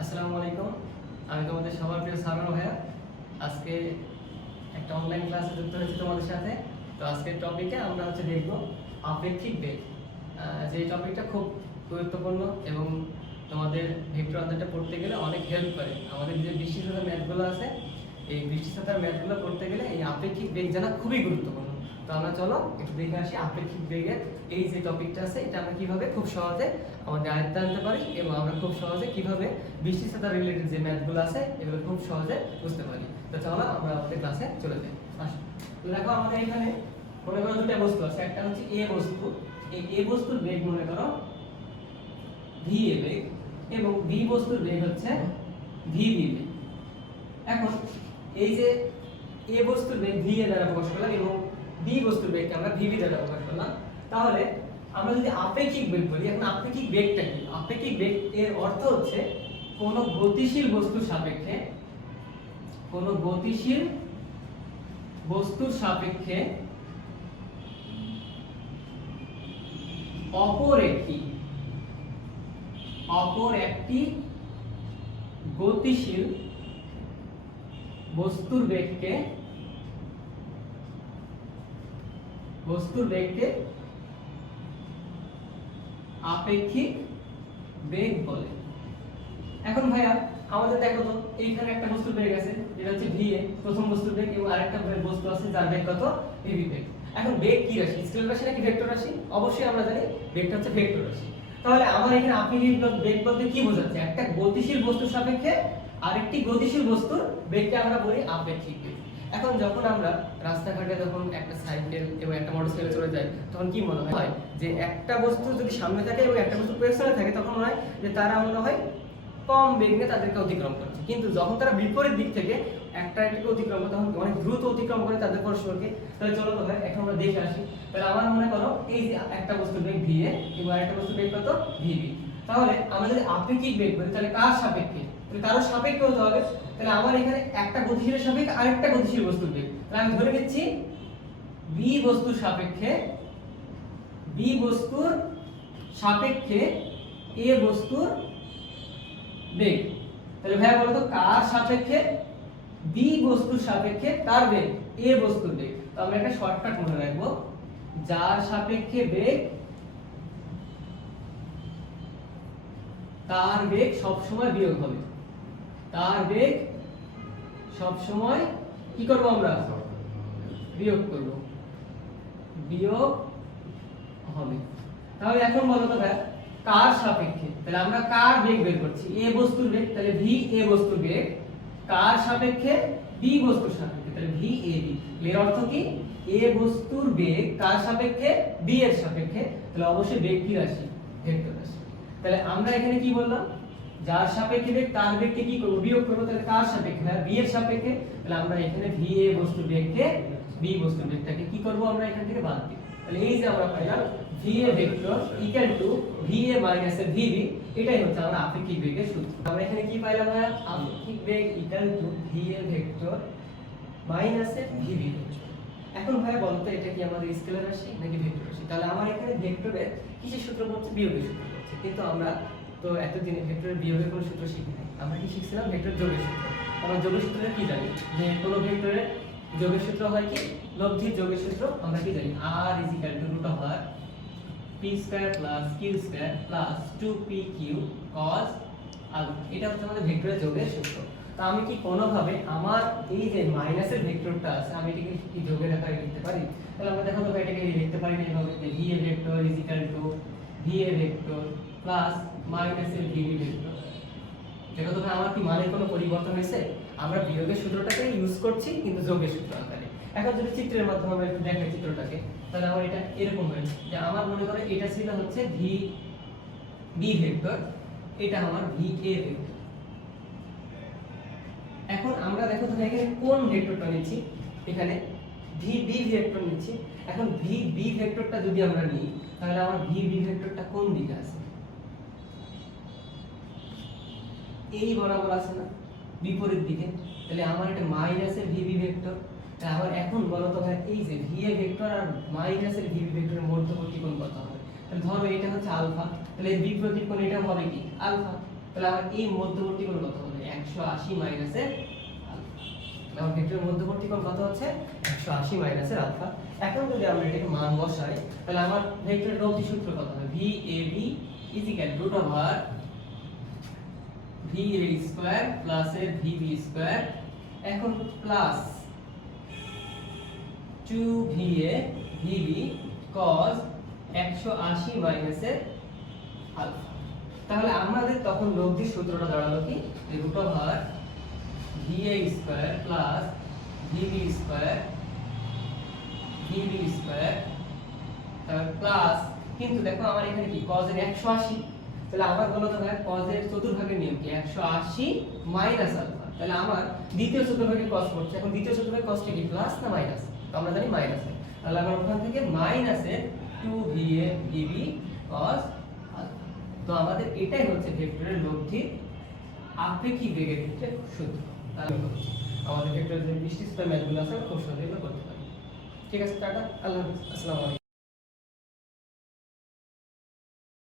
আসসালামু আলাইকুম। আমি তোমাদের সবার প্রিয় সারণ ভাইয়া। আজকে একটা অনলাইন ক্লাসে যুক্ত হয়েছি তোমাদের সাথে। তো আজকের টপিকে আমরা হচ্ছে দেখব আপেক্ষিক বেগ যে টপিকটা খুব গুরুত্বপূর্ণ এবং তোমাদের ভেক্টর অধ্যায়টা পড়তে গেলে অনেক হেল্প করে। আমাদের যে বৃষ্টি সাঁতার ম্যাথগুলো আছে, এই বৃষ্টি সাঁতার ম্যাথগুলো পড়তে গেলে এই আপেক্ষিক বেগ জানা খুবই গুরুত্বপূর্ণ। তো আমরা চলো, একটু দেখে আসি আপেক্ষিক বেগের এই যে টপিকটা আছে, এটা আমরা কীভাবে খুব সহজে আমাদের আয়ত্তে আনতে পারি এবং আমরা খুব সহজে কীভাবে বৃষ্টি সাঁতার রিলেটেড যে ম্যাথগুলো আছে, এগুলো খুব সহজে বুঝতে পারি। তো চলো, আমরা আমাদের ক্লাসে চলে যাই। আসো। দেখো, আমাদের এখানে মনে করো দুটো বস্তু আছে, একটা হচ্ছে এ বস্তু। এই এ বস্তুর বেগ মনে করো ভি এ বেগ এবং বি বস্তুর বেগ হচ্ছে ভি বি বেগ। এখন এই যে এ বস্তুর বেগ ভি এ দ্বারা প্রকাশ করলাম এবং বি বস্তুর বেগকে আমরা ভি বি দ্বারা প্রকাশ করলাম। তাহলে আমরা যদি আপেক্ষিক বেগ বলি, এখন আপেক্ষিক বেগটা কি? আপেক্ষিক বেগ এর অর্থ হচ্ছে কোন গতিশীল বস্তুর সাপেক্ষে, কোন গতিশীল বস্তুর সাপেক্ষে অপর একটি অপর একটি গতিশীল বস্তুর বেগকে বস্তুর বেগকে আপেক্ষিক বেগ বলে। এখন ভাইয়া, আমাদের দেখো তো, এইখানে একটা বস্তুর বেগ আছে যেটা হচ্ছে ভি এ প্রথম বস্তুর বেগ, এবং আরেকটা বস্তু আছে, যার বেগ কত? ভিভি বেগ। এখন বেগ কি রাশি? স্কেলার রাশি নাকি ভেক্টর রাশি? অবশ্যই আমরা জানি বেগটা হচ্ছে ভেক্টর রাশি। তাহলে আমার এখানে বেগ- বেগ বলতে কি বোঝাচ্ছে? একটা গতিশীল বস্তুর সাপেক্ষে আরেকটি গতিশীল বস্তুর বেগকে আমরা বলি আপেক্ষিক বেগ। এখন যখন আমরা রাস্তাঘাটে যখন একটা সাইকেল এবং একটা মোটরসাইকেল চলে যাই, তখন কি মনে হয়? যে একটা বস্তু যদি সামনে থাকে এবং একটা বস্তু পেছনে থাকে, তখন হয় যে তারা মনে হয় কম বেগে তাদেরকে অতিক্রম করছে। কিন্তু যখন তারা বিপরীত দিক থেকে একটা একটাকে অতিক্রম করে, তখন অনেক দ্রুত অতিক্রম করে তাদের পরস্পরকে, তাহলে চলো তো এখন আমরা দেখে আসি। তাহলে আমার মনে করো এই যে একটা বস্তুর বেগ ভি এ এবং আরেকটা বস্তুর বেগ কত ভি বি তাহলে আমরা যদি আপেক্ষিক বেগ বলি তাহলে কার সাপেক্ষে? তাহলে কারোর সাপেক্ষে হতে হবে। তাহলে আমার এখানে একটা গতিশীলের সাপেক্ষে, আরেকটা গতিশীল বস্তুর বেগ তাহলে আমি ধরে নিচ্ছি বি বস্তুর সাপেক্ষে বি বস্তুর সাপেক্ষে এ বস্তুর বেগ। তাহলে ভাইয়া বলো তো, কার সাপেক্ষে? বি বস্তুর সাপেক্ষে তার বেগ এ বস্তুর বেগ। তো আমরা একটা শর্টকাট মনে রাখব। যার সাপেক্ষে বেগ, তার বেগ সব সময় বিয়োগ হবে। তার বেগ সব সময় কি করব আমরা? বিয়োগ করব। বিয়োগ হবে। তাহলে এখন বলো তো ভাই কার সাপেক্ষে? তাহলে আমরা কার বেগ বের করছি? এ বস্তুর বেগ, তাহলে ভি এ বস্তুর বেগ। কার সাপেক্ষে? বি বস্তুর সাপেক্ষে। তাহলে ভি এ বি। এর অর্থ কি? এ বস্তুর বেগ কার সাপেক্ষে? বি এর সাপেক্ষে। তাহলে অবশ্যই বেগ কি রাশি? ভেক্টর রাশি। তাহলে আমরা এখানে কি বললাম? যার সাপেক্ষে বেগ তার বেগকে কি করব? বিয়োগ করব, তাহলে কার সাপেক্ষে? হ্যাঁ বি এর সাপেক্ষে? তাহলে আমরা এখানে ভি এ বস্তুর বেগকে বি বস্তুর বেগটাকে কি করব আমরা এখান থেকে বাদ দিই? তাহলে এই যে আমরা পাইলাম V A vector to V A minus V B, এটাই হচ্ছে আমরা আপেক্ষিক বেগের সূত্র। আমরা এখানে কি পাইলাম না আপেক্ষিক বেগ to V A vector minus V B এখন ভাই বলতো এটা কি আমাদের স্কেলার রাশি নাকি ভেক্টর রাশি তাহলে আমার এখানে ভেক্টরের কিসের সূত্র পড়ছে বিয়োগের সূত্র পড়ছে কিন্তু আমরা তো এতদিনে ভেক্টরের বিয়োগের কোনো সূত্র শিখি নাই। আমরা কি শিখছিলাম? ভেক্টর যোগের সূত্র। আমরা যোগের সূত্রটা কি জানি? যে কোনো ভেক্টরের যোগের সূত্র হয় কি? লব্ধির যোগের সূত্র আমরা কি জানি? আর r is equal to root over p square plus q square plus 2p q cos alpha এটা হচ্ছে আমাদের ভেক্টরের যোগের সূত্র। তা আমি কি কোনোভাবে আমার এই যে মাইনাসের ভেক্টরটা আছে, আমি এটাকে কি যোগের আকারে লিখতে পারি? তাহলে আমরা দেখো তো এটাকে লিখতে পারি না এইভাবে v a vector is equal to v a vector plus মাইনাসের v b ভেক্টর দেখো তো ভাই, আমার কি মানের কোনো পরিবর্তন হয়েছে? আমরা বিয়োগের সূত্রটাকে ইউজ করছি, কিন্তু যোগের সূত্র আকারে। এখন যদি চিত্রের মাধ্যমে আমরা একটু দেখাই চিত্রটাকে, তাহলে আমার এটা এরকম হয়েছে যে আমার মনে করে এটা ছিল হচ্ছে ভি বি ভেক্টর এটা আমার ভি এ ভেক্টর এখন আমরা দেখো তো এখানে কোন ভেক্টরটা নিচ্ছি? এখানে ভি বি ভেক্টর নিচ্ছি। এখন ভি বি ভেক্টরটা যদি আমরা নিই, তাহলে আমার ভি বি ভেক্টরটা কোন দিকে আছে? এই বরাবর আছে না। বিপরীত দিকে। তাহলে আমার এটা মাইনাসের ভিভি ভেক্টর আমার এখন বলো তো ভাই, এই যে ভি এ ভেক্টর আর মাইনাসের ভিভি ভেক্টরের মধ্যবর্তী কোণ কত হবে? তাহলে ধরো এটা হচ্ছে আলফা তাহলে এর বিপরীত কোণ এটা হবে কি? আলফা তাহলে আমার এই মধ্যবর্তী কোণ কত হবে? একশো আশি মাইনাসের আমার ভেক্টরের মধ্যবর্তী কোণ কত হচ্ছে? একশো আশি মাইনাসের আলফা এখন যদি আমরা এটাকে মান বসাই, তাহলে আমার ভেক্টরের লব্ধি সূত্র কত হবে? V A B is equal root over V A square plus এর ভি বি স্কয়ার এখন প্লাস 2va vb cos 180 মাইনাসের আলফা তাহলে আমাদের তখন লব্ধি সূত্রটা দাঁড়াল কি? Root over va square plus square vb square তারপর প্লাস কিন্তু দেখো আমার এখানে কি? cos এর 180 তাহলে আমার বলো তো ভাই এর চতুর্ভাগের নিয়ম কি? 180 মাইনাস আলফা তাহলে আমার দ্বিতীয় চতুর্ভাগে cos করছে। এখন দ্বিতীয় চতুর্ভাগে cos টা কি? প্লাস না মাইনাস তো আমরা জানি মাইনাস তাহলে আমার ওখান থেকে মাইনাসের 2va vb cos আলফা তো আমাদের এটাই হচ্ছে ভেক্টরের লব্ধির আপেক্ষিক বেগের ক্ষেত্রে সূত্র তাহলে আমাদের ভেক্টরের যে বৃষ্টি স্কয়ার ম্যাথগুলো আছে, খুব এগুলো করতে পারি ঠিক আছে, টাটা, আল্লাহ আসসালামু আলাইকুম।